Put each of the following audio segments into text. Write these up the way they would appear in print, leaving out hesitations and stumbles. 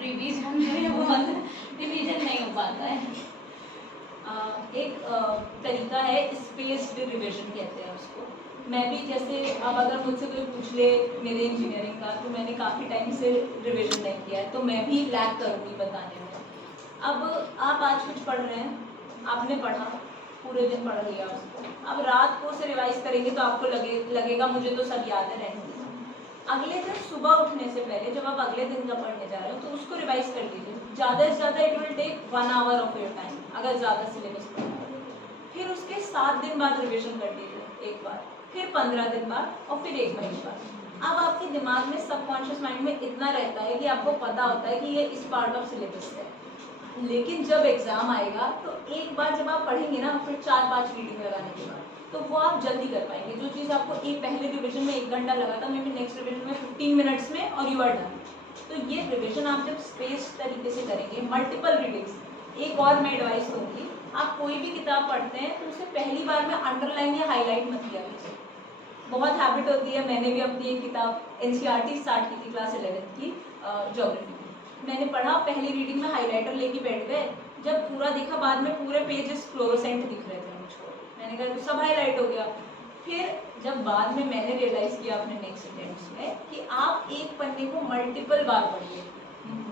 Revision जो है बहुत रिवीजन नहीं हो पाता है। एक तरीका है स्पेस्ड रिवीजन कहते हैं उसको। मैं भी जैसे अब अगर मुझसे कोई पूछ ले मेरे इंजीनियरिंग का, तो मैंने काफ़ी टाइम से रिवीजन नहीं किया है, तो मैं भी लैग करूँगी बताने में। अब आप आज कुछ पढ़ रहे हैं, आपने पढ़ा, पूरे दिन पढ़ लिया उसको, अब रात को उसे रिवाइज करेंगे तो आपको लगेगा मुझे तो सब याद है, रहने दीजिए। अगले दिन सुबह उठने से पहले जब आप अगले दिन का पढ़ने जा रहे हो तो उसको रिवाइज कर लीजिए। ज़्यादा से ज़्यादा it will take 1 hour of your time अगर ज़्यादा सिलेबस पढ़ना है। फिर उसके 7 दिन बाद रिविजन कर लीजिए एक बार, फिर 15 दिन बाद और फिर एक महीने बाद। अब आपके दिमाग में सबकॉन्शियस माइंड में इतना रहता है कि आपको पता होता है कि ये इस पार्ट ऑफ सिलेबस है। लेकिन जब एग्जाम आएगा तो एक बार जब आप पढ़ेंगे ना, फिर 4-5 रीडिंग लगाने के बाद तो वो आप जल्दी कर पाएंगे। जो चीज़ आपको एक पहले रिवीजन में 1 घंटा लगा था, मे बी नेक्स्ट रिवीजन में 15 मिनट्स में और यू आर डन। तो ये रिवीजन आप जब स्पेस तरीके से करेंगे, मल्टीपल रीडिंग्स। एक और मैं एडवाइस दूंगी, आप कोई भी किताब पढ़ते हैं तो उसे पहली बार में अंडरलाइन या हाईलाइट मत किया कीजिए। बहुत हैबिट होती है, मैंने भी अपनी एक किताब NCERT स्टार्ट की थी क्लास 11th की ज्योग्राफी की। मैंने पढ़ा, पहली रीडिंग में हाईलाइटर लेके बैठ गए, जब पूरा देखा बाद में पूरे पेजेस फ्लोरोसेंट दिख रहे थे मुझको। मैंने कहा तो सब हाईलाइट हो गया। फिर जब बाद में मैंने रियलाइज़ किया अपने नेक्स्ट अटेम्प्ट्स में कि आप एक पन्ने को मल्टीपल बार पढ़िए,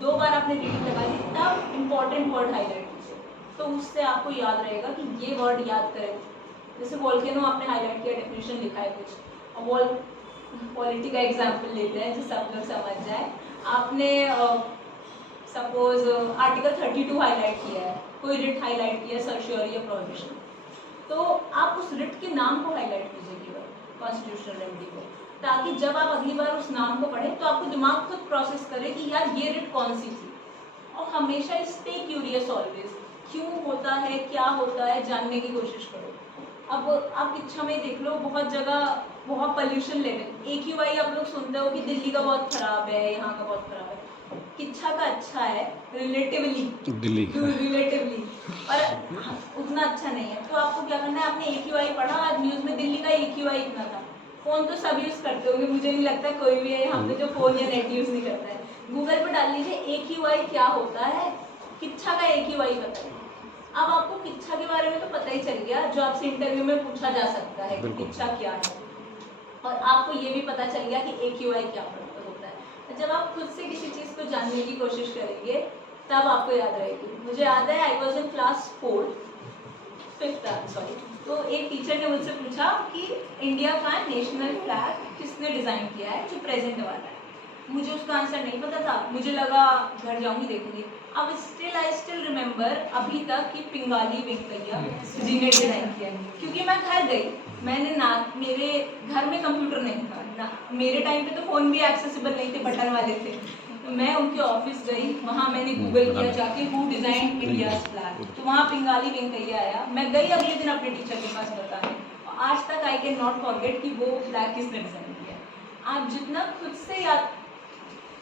2 बार आपने रीडिंग लगा ली तब इम्पॉर्टेंट वर्ड हाईलाइट कीजिए, तो उससे आपको याद रहेगा कि ये वर्ड याद करें। जैसे वोल्केनो आपने हाईलाइट किया, डेफिनेशन लिखा है कुछ, और पॉलिटी का एग्जाम्पल लेते हैं जो सब लोग समझ जाए। आपने सपोज आर्टिकल 32 हाईलाइट किया है, कोई रिट हाईलाइट किया है, सर्शियरी या प्रोहिबिशन, तो आप उस रिट के नाम को हाईलाइट कीजिए केवल, कॉन्स्टिट्यूशनल रेमेडी को, ताकि जब आप अगली बार उस नाम को पढ़ें तो आपको दिमाग खुद प्रोसेस करे कि यार ये रिट कौन सी थी। और हमेशा स्टे क्यूरियस ऑलवेज, क्यों होता है, क्या होता है, जानने की कोशिश करो। अब आप इच्छा में देख लो, बहुत जगह बहुत पोल्यूशन लेवल, AQI आप लोग सुनते हो कि दिल्ली का बहुत खराब है, यहाँ का बहुत खराब है। किच्छा का अच्छा है रिलेटिवली, और उतना अच्छा नहीं है। तो आपको क्या करना है, आपने AQI पढ़ा, आज न्यूज़ में दिल्ली का AQI इतना था। फ़ोन तो सब यूज़ करते होंगे, मुझे नहीं लगता कोई भी है यहाँ पे जो फ़ोन या नेट यूज़ नहीं करता है। गूगल पर डाल लीजिए AQI क्या होता है, किच्छा का AQI बताइए। अब आपको किच्छा के बारे में तो पता ही चल गया, जो आपसे इंटरव्यू में पूछा जा सकता है कि किच्छा क्या है, और आपको ये भी पता चल गया कि AQI क्या होता है। जब आप खुद से किसी चीज़ को जानने की कोशिश करेंगे तब आपको याद रहेगी। मुझे याद है I was in class 5th sorry, तो एक टीचर ने मुझसे पूछा कि इंडिया का नेशनल फ्लैग किसने डिज़ाइन किया है, जो प्रेजेंट वाला है। मुझे उसका आंसर नहीं पता था, मुझे लगा घर जाऊंगी देखूंगी। अब आई स्टिल रिमेंबर अभी तक कि पिंगाली वेंकैया जी ने डिज़ाइन किया, क्योंकि मैं घर गई, मैंने ना, मेरे घर में कंप्यूटर नहीं था ना, मेरे टाइम पे तो फ़ोन भी एक्सेसिबल नहीं थे, बटन वाले थे। तो मैं उनके ऑफिस गई, वहाँ मैंने गूगल किया जाके हु डिज़ाइन इंडियाज़ फ्लैग, तो वहाँ पिंगाली वेंकैया आया। मैं गई अगले दिन अपने टीचर के पास बताने, आज तक आई कैन नॉट फॉरगेट कि वो फ्लैग किसने डिज़ाइन किया। आप जितना खुद से याद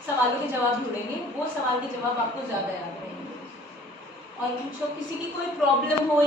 सवालों के जवाब ढूंढेंगे, वो सवाल के जवाब आपको ज़्यादा याद रहेंगे। और पूछो, किसी की कोई प्रॉब्लम हो